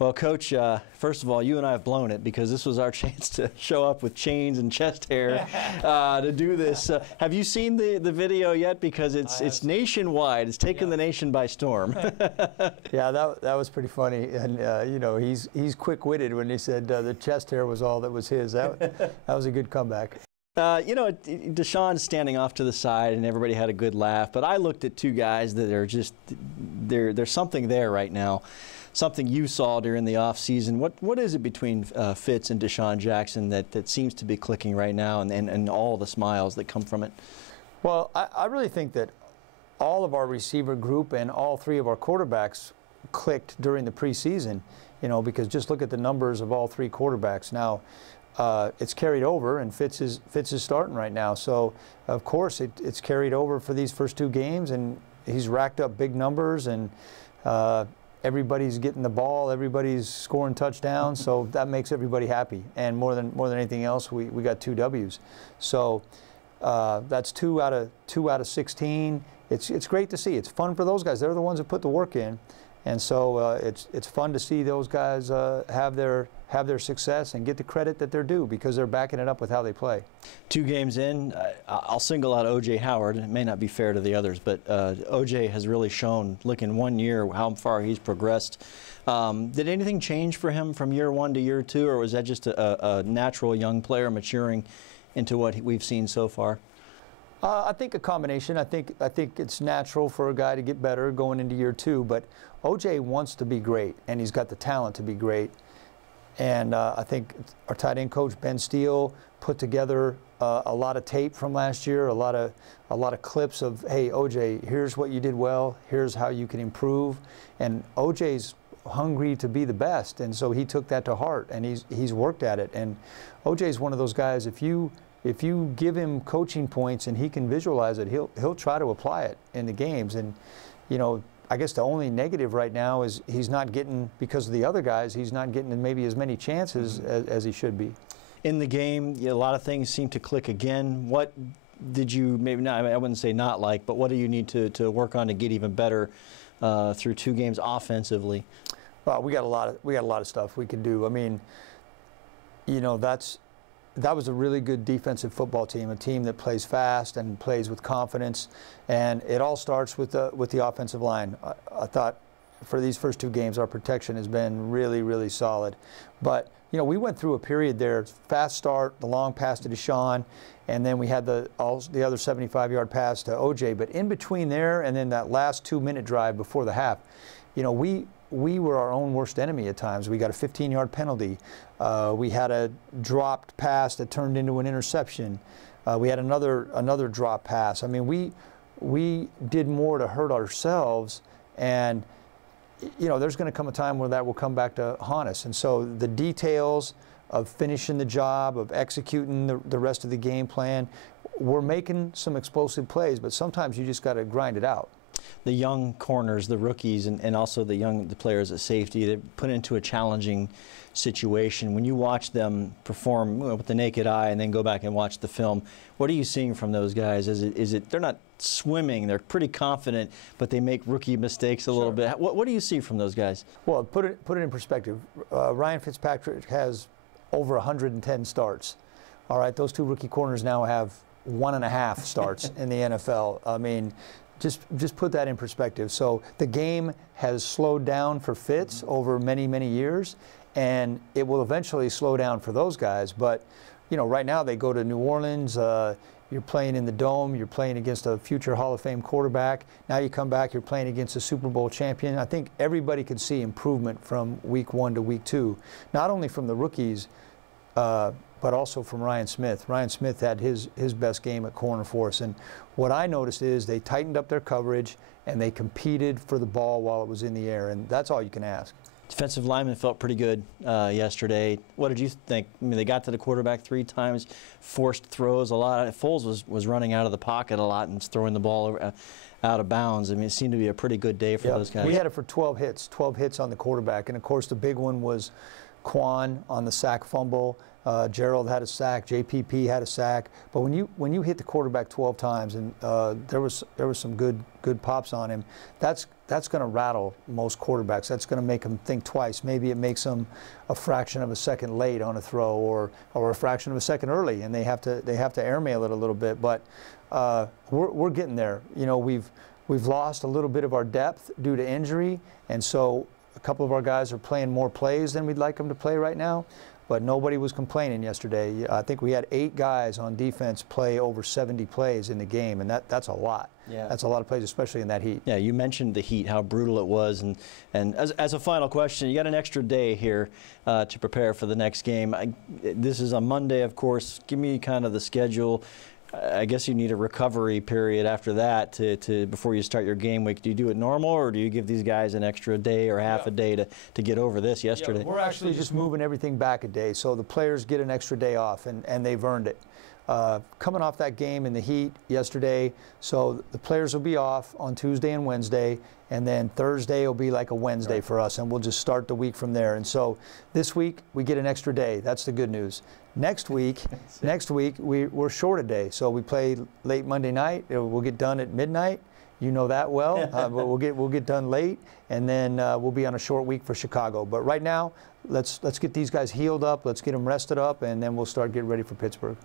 Well, Coach, first of all, you and I have blown it because this was our chance to show up with chains and chest hair to do this. Have you seen the video yet? Because it's nationwide. It's taken the nation by storm. Yeah, that was pretty funny. And, you know, he's quick-witted when he said the chest hair was all that was his. That was a good comeback. You know, Deshaun's standing off to the side, and everybody had a good laugh. But I looked at two guys that are just there's something there right now, something you saw during the offseason. What is it between Fitz and Deshaun Jackson that seems to be clicking right now, and all the smiles that come from it? Well, I really think that all of our receiver group and all three of our quarterbacks clicked during the preseason. You know, because just look at the numbers of all three quarterbacks now. It's carried over, and Fitz is starting right now. So, of course, it's carried over for these first two games, and he's racked up big numbers, and everybody's getting the ball, everybody's scoring touchdowns. So that makes everybody happy. And more than anything else, we got 2 W's. So that's 2 out of 16. It's great to see. It's fun for those guys. They're the ones that put the work in. And so it's fun to see those guys have their success and get the credit that they're due, because they're backing it up with how they play. 2 games in, I'll single out O.J. Howard. It may not be fair to the others, but O.J. has really shown, look, in 1 year, how far he's progressed. Did anything change for him from year 1 to year 2, or was that just a natural young player maturing into what we've seen so far? I think a combination. I think it's natural for a guy to get better going into year 2, but O.J. wants to be great, and he's got the talent to be great. And I think our tight end coach, Ben Steele, put together a lot of tape from last year, a lot of clips of, hey, O.J., here's what you did well, here's how you can improve. And O.J.'s hungry to be the best, and so he took that to heart, and he's worked at it. And O.J.'s one of those guys, if you give him coaching points and he can visualize it, he'll try to apply it in the games. And, you know, I guess the only negative right now is he's not getting, because of the other guys, he's not getting maybe as many chances as he should be. In the game, a lot of things seem to click again. What did you, maybe not, I wouldn't say not like, but what do you need to work on to get even better through 2 games offensively? Well, we got a lot of stuff we can do. I mean, you know, that was a really good defensive football team, a team that plays fast and plays with confidence, and it all starts with the offensive line. I thought for these first 2 games our protection has been really, really solid. But, you know, we went through a period there, fast start, the long pass to Deshaun, and then we had the other 75-yard pass to O.J. But in between there and then that last 2-minute drive before the half, you know, we were our own worst enemy at times. We got a 15-yard penalty. We had a dropped pass that turned into an interception. We had another drop pass. I mean, we did more to hurt ourselves, and, you know, there's going to come a time where that will come back to haunt us. And so the details of finishing the job, of executing the rest of the game plan, we're making some explosive plays, but sometimes you just got to grind it out. The young corners, the rookies, and also the players at safety, they're put into a challenging situation. When you watch them perform with the naked eye and then go back and watch the film, what are you seeing from those guys? Is it they're not swimming, they're pretty confident, but they make rookie mistakes a little bit? What do you see from those guys? Well, put it in perspective. Ryan Fitzpatrick has over 110 starts. All right, those 2 rookie corners now have 1.5 starts in the NFL. I mean, just put that in perspective. So the game has slowed down for Fitz over many, many years, and it will eventually slow down for those guys. But, you know, right now they go to New Orleans. You're playing in the Dome. You're playing against a future Hall of Fame quarterback. Now you come back, you're playing against a Super Bowl champion. I think everybody could see improvement from week 1 to week 2, not only from the rookies, but also from Ryan Smith. Ryan Smith had his best game at corner for us. And what I noticed is they tightened up their coverage and they competed for the ball while it was in the air, and that's all you can ask. Defensive lineman felt pretty good yesterday. What did you think? I mean, they got to the quarterback 3 times, forced throws a lot. Foles was running out of the pocket a lot and throwing the ball out of bounds. I mean, it seemed to be a pretty good day for those guys. We had it for 12 hits on the quarterback, and of course the big one was Quan on the sack fumble. Gerald had a sack. JPP had a sack. But when you hit the quarterback 12 times, and there was some good pops on him, that's that's going to rattle most quarterbacks. That's going to make them think twice. Maybe it makes them a fraction of a second late on a throw, or a fraction of a second early, and they have to airmail it a little bit. But we're getting there. You know, we've lost a little bit of our depth due to injury, and so a couple of our guys are playing more plays than we'd like them to play right now. But nobody was complaining yesterday. I think we had 8 guys on defense play over 70 plays in the game, and that's a lot. Yeah. That's a lot of plays, especially in that heat. Yeah, you mentioned the heat, how brutal it was, and as a final question, you got an extra day here to prepare for the next game. This is a Monday, of course. Give me kind of the schedule. I guess you need a recovery period after that to before you start your game week. Do you do it normal, or do you give these guys an extra day or half a day to get over this yesterday? Yeah, we're actually just moving everything back a day, so the players get an extra day off, and they've earned it. Coming off that game in the heat yesterday, so the players will be off on Tuesday and Wednesday, and then Thursday will be like a Wednesday for us, and we'll just start the week from there. And so this week we get an extra day. That's the good news. Next week we're short a day, so we play late Monday night. We'll get done at midnight. You know that well, but we'll get done late, and then we'll be on a short week for Chicago. But right now, let's get these guys healed up. Let's get them rested up, and then we'll start getting ready for Pittsburgh.